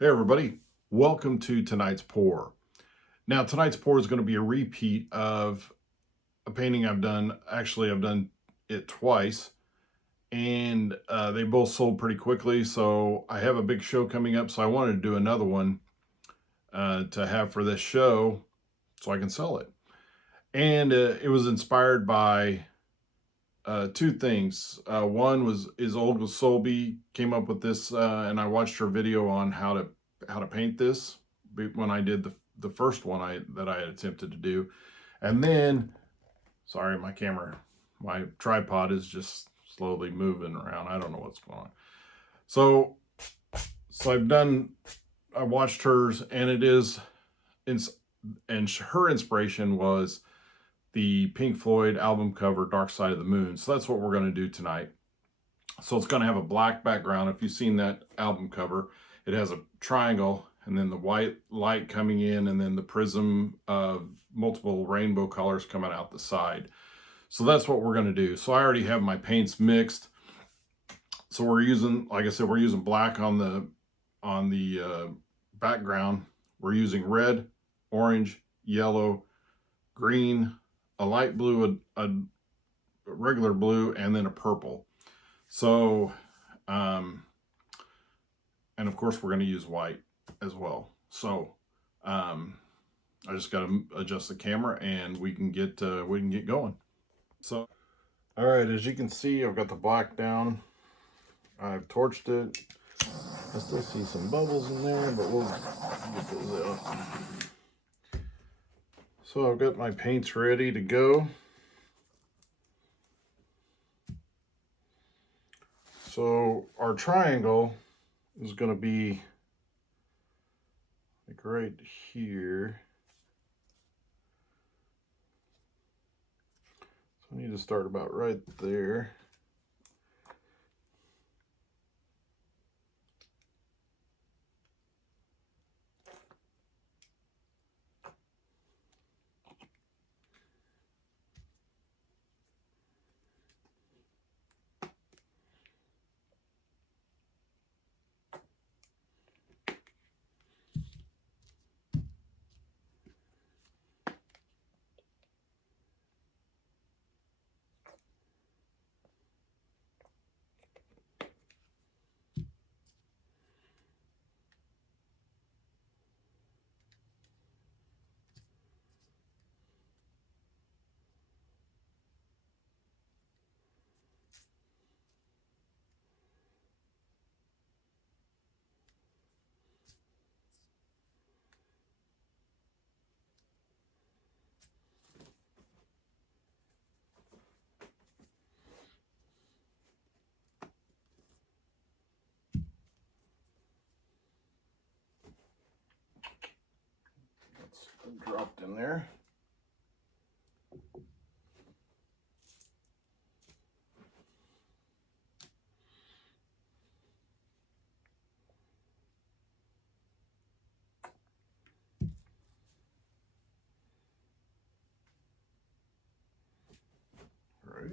Hey everybody, welcome to tonight's pour. Now tonight's pour is going to be a repeat of a painting I've done. Actually, I've done it twice and they both sold pretty quickly. So I have a big show coming up. So I wanted to do another one to have for this show so I can sell it. And it was inspired by two things. One is Olga Solby came up with this, and I watched her video on how to paint this when I did the first one that I had attempted to do, and then sorry, my tripod is just slowly moving around. I don't know what's going on. So I watched hers, and and her inspiration was the Pink Floyd album cover, Dark Side of the Moon. So that's what we're going to do tonight. So it's going to have a black background. If you've seen that album cover, it has a triangle and then the white light coming in and then the prism of multiple rainbow colors coming out the side. So that's what we're going to do. So I already have my paints mixed. So we're using, like I said, we're using black on the background. We're using red, orange, yellow, green, a light blue, a regular blue, and then a purple. So, and of course we're going to use white as well. So, I just got to adjust the camera and we can get going. So, all right, as you can see, I've got the black down. I've torched it. I still see some bubbles in there, but we'll get those out. So I've got my paints ready to go. So our triangle is going to be like right here. So I need to start about right there. That's dropped in there. Right.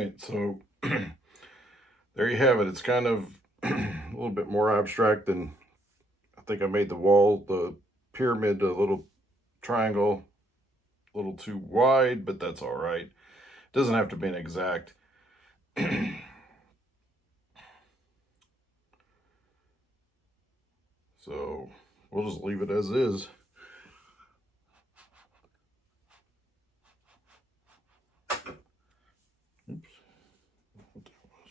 right, so there you have it. It's kind of a little bit more abstract than I think I made the wall, the pyramid, a little triangle, a little too wide, but that's all right. It doesn't have to be an exact. So we'll just leave it as is. Oops. What that was.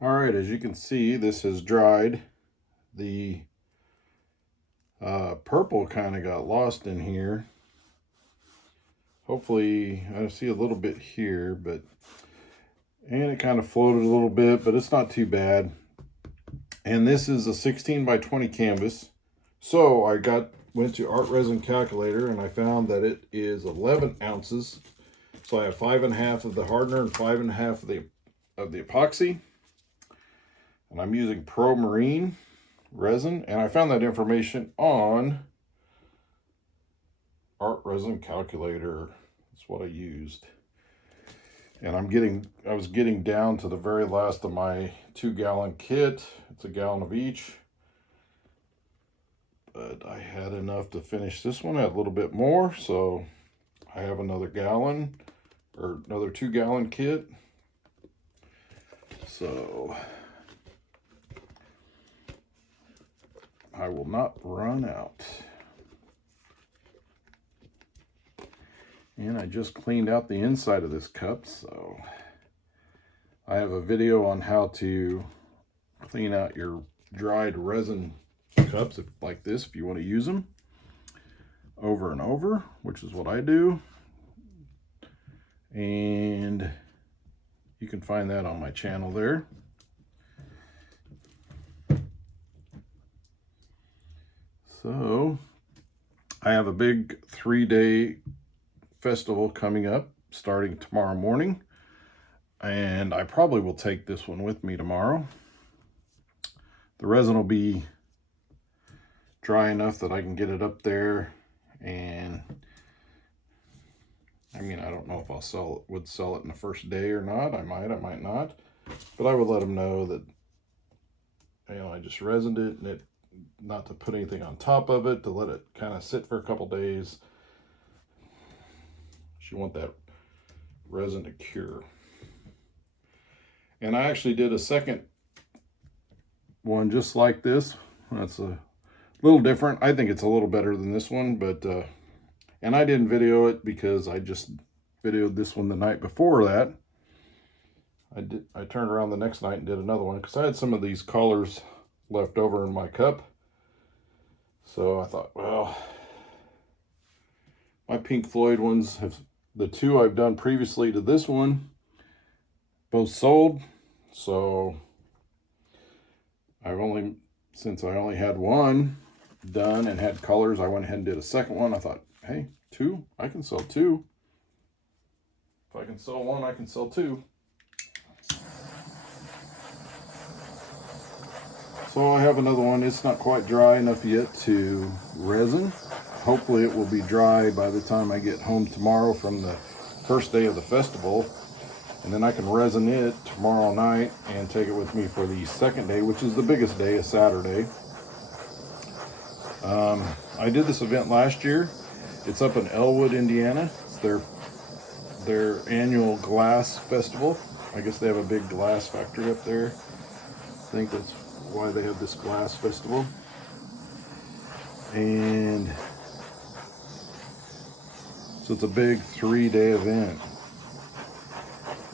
All right, as you can see, this has dried. The purple kind of got lost in here. Hopefully, I see a little bit here, and it kind of floated a little bit, but it's not too bad. And this is a 16 by 20 canvas. So I went to Art Resin Calculator and I found that it is 11 ounces. So I have 5.5 of the hardener and 5.5 of the epoxy. And I'm using Pro Marine resin, and I found that information on Art Resin Calculator. That's what I used. And I was getting down to the very last of my 2-gallon kit. It's a gallon of each. But I had enough to finish this one. I had a little bit more, so I have another gallon, or another 2-gallon kit. So I will not run out. And I just cleaned out the inside of this cup, so I have a video on how to clean out your dried resin cups like this if you want to use them over and over, which is what I do. And you can find that on my channel there. So I have a big 3-day festival coming up starting tomorrow morning, and I probably will take this one with me tomorrow. The resin will be dry enough that I can get it up there, and I mean, I don't know if would sell it in the first day or not. I might not, but I would let them know that, you know, I just resined it, and not to put anything on top of it, to let it kind of sit for a couple days. You want that resin to cure. And I actually did a second one just like this. That's a little different. I think it's a little better than this one, but and I didn't video it because I just videoed this one the night before that. I turned around the next night and did another one because I had some of these colors left over in my cup. So I thought, well, my Pink Floyd ones have, the 2 I've done previously to this one, both sold. So since I only had one done and had colors, I went ahead and did a second one. I thought, hey, 2, I can sell 2. If I can sell 1, I can sell 2. So I have another one. It's not quite dry enough yet to resin. Hopefully it will be dry by the time I get home tomorrow from the first day of the festival. And then I can resin it tomorrow night and take it with me for the second day, which is the biggest day, a Saturday. I did this event last year. It's up in Elwood, Indiana. It's their annual glass festival. I guess they have a big glass factory up there. I think that's why they have this glass festival. And so it's a big 3-day event.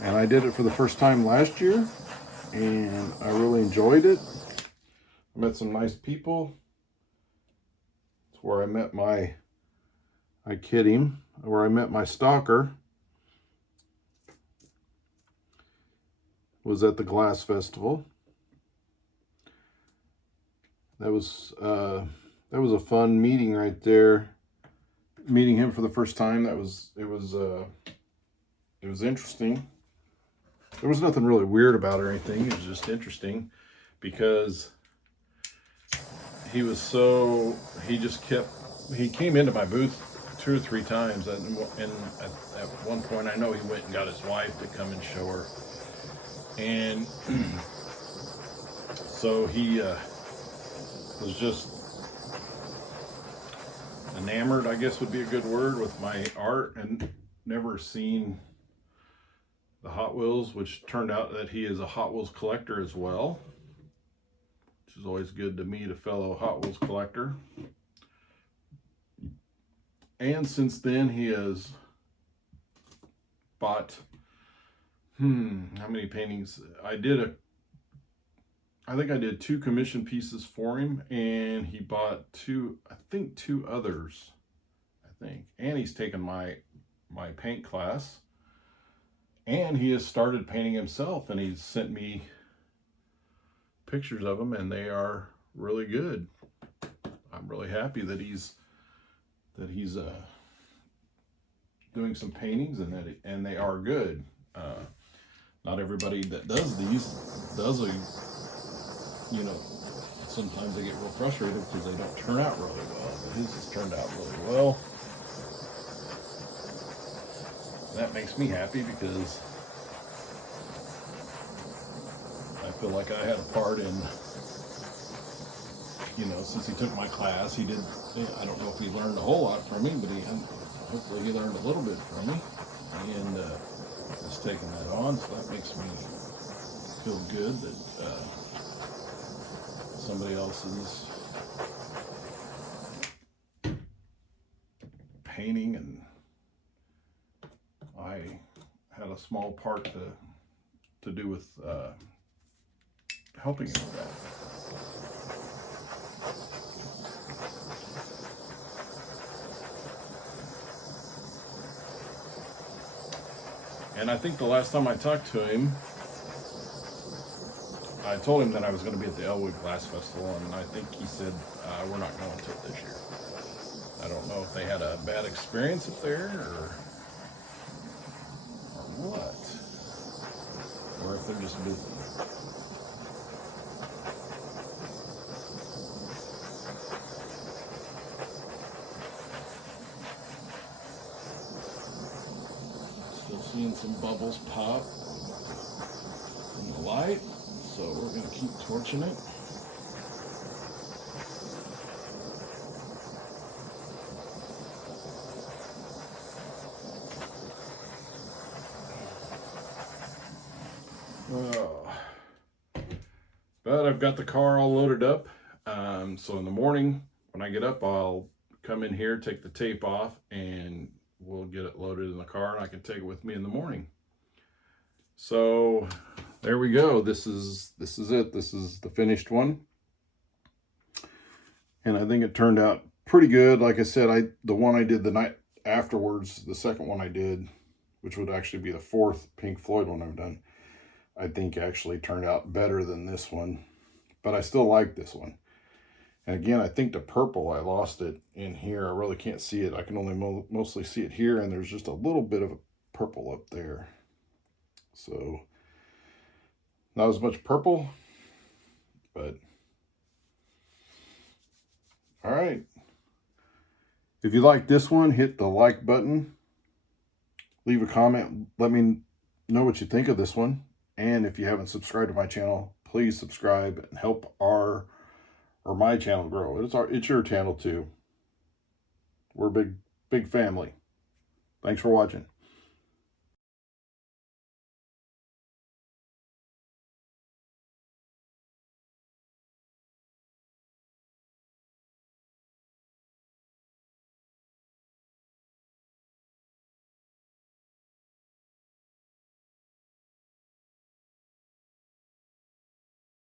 And I did it for the first time last year, and I really enjoyed it. I met some nice people. It's where I met where I met my stalker. Was at the glass festival. That was a fun meeting right there. Meeting him for the first time, it was interesting. There was nothing really weird about it or anything. It was just interesting because he just kept, he came into my booth 2 or 3 times, and at one point I know he went and got his wife to come and show her, and so he was just enamored, I guess would be a good word, with my art, and never seen the Hot Wheels, which turned out that he is a Hot Wheels collector as well, which is always good to meet a fellow Hot Wheels collector. And since then he has bought, how many paintings? I think I did 2 commission pieces for him, and he bought two others, I think. And he's taken my paint class, and he has started painting himself, and he's sent me pictures of them, and they are really good. I'm really happy that he's doing some paintings, and they are good. Not everybody that does these does a, you know, sometimes they get real frustrated because they don't turn out really well, but his has turned out really well. That makes me happy because I feel like I had a part in, you know, since he took my class, he did, I don't know if he learned a whole lot from me, but hopefully he learned a little bit from me, and has taken that on, so that makes me feel good that somebody else is painting, and I had a small part to do with helping him with that. And I think the last time I talked to him, I told him that I was going to be at the Elwood Glass Festival, and I think he said, we're not going to it this year. I don't know if they had a bad experience up there, or what, or if they're just busy. Still seeing some bubbles pop in the light, so we're going to keep torching it. But I've got the car all loaded up, so in the morning when I get up, I'll come in here, take the tape off, and we'll get it loaded in the car, and I can take it with me in the morning. So there we go. This is it. This is the finished one, and I think it turned out pretty good. Like I said, the one I did the night afterwards, the second one I did, which would actually be the 4th Pink Floyd one I've done, I think actually turned out better than this one, but I still like this one. And again, I think the purple, I lost it in here. I really can't see it. I can only mostly see it here, and there's just a little bit of a purple up there. So not as much purple, but all right. If you like this one, hit the like button. Leave a comment. Let me know what you think of this one. And if you haven't subscribed to my channel, please subscribe and help my channel grow. It's your channel too. We're a big family. Thanks for watching.